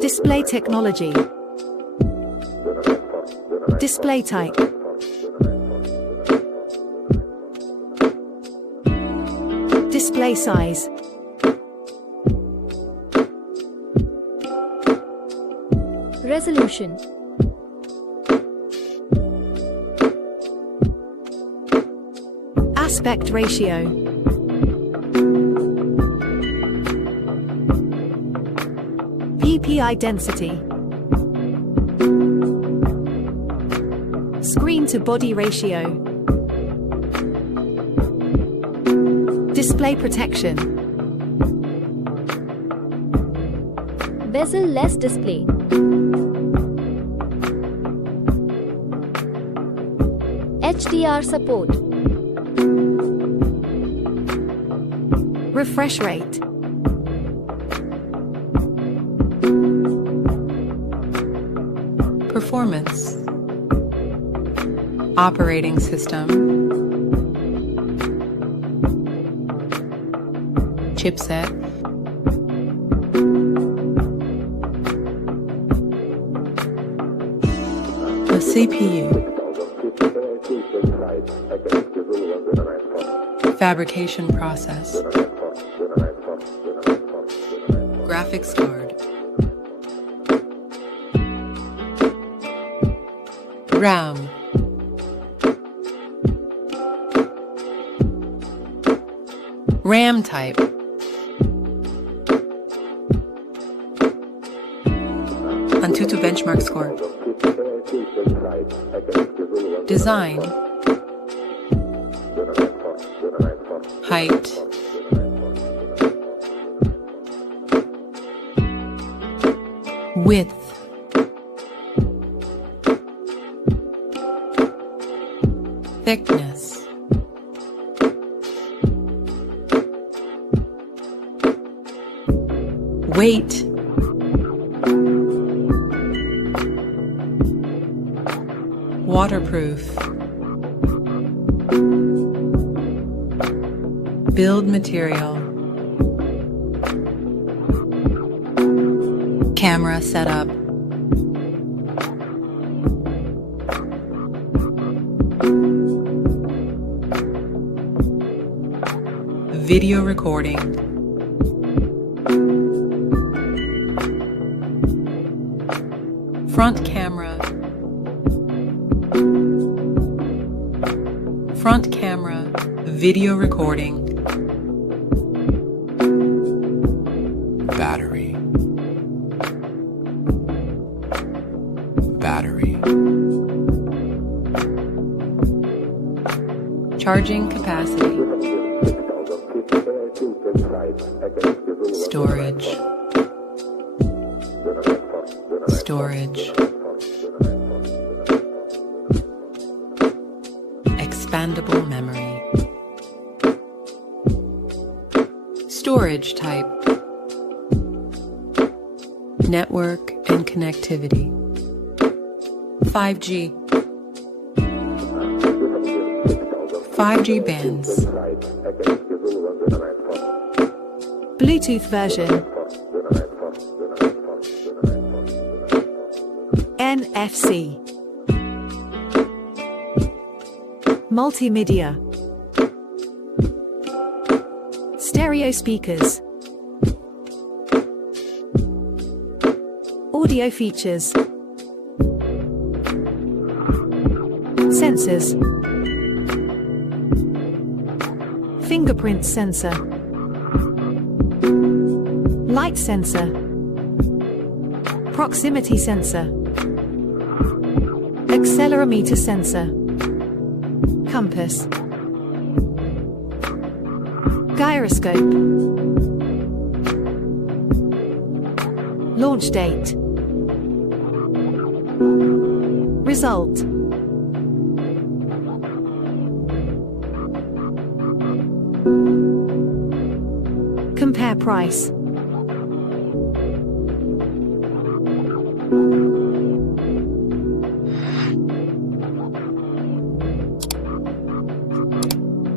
Display technology. Display type. Display size. Resolution. Aspect ratio. PPI density. Screen to body ratio. Display protection. Bezel-less display. HDR support. Refresh rate. Performance. Operating system. Chipset. The CPU. Fabrication process. Graphics card. RAM. RAM type. Antutu benchmark score. Design. Height. Width. Thickness. Weight. Waterproof. Build material. Camera setup. Video recording. Front camera. Front camera. Video recording. Battery. Battery. Charging capacity. Storage. Storage. Expandable memory. Storage type. Network and connectivity. 5G. 5G bands. Bluetooth version. NFC. Multimedia. Stereo speakers. Audio features. Sensors. Fingerprint sensor. Light sensor. Proximity sensor. Accelerometer sensor. Compass. Gyroscope. Launch date. Result. Compare price.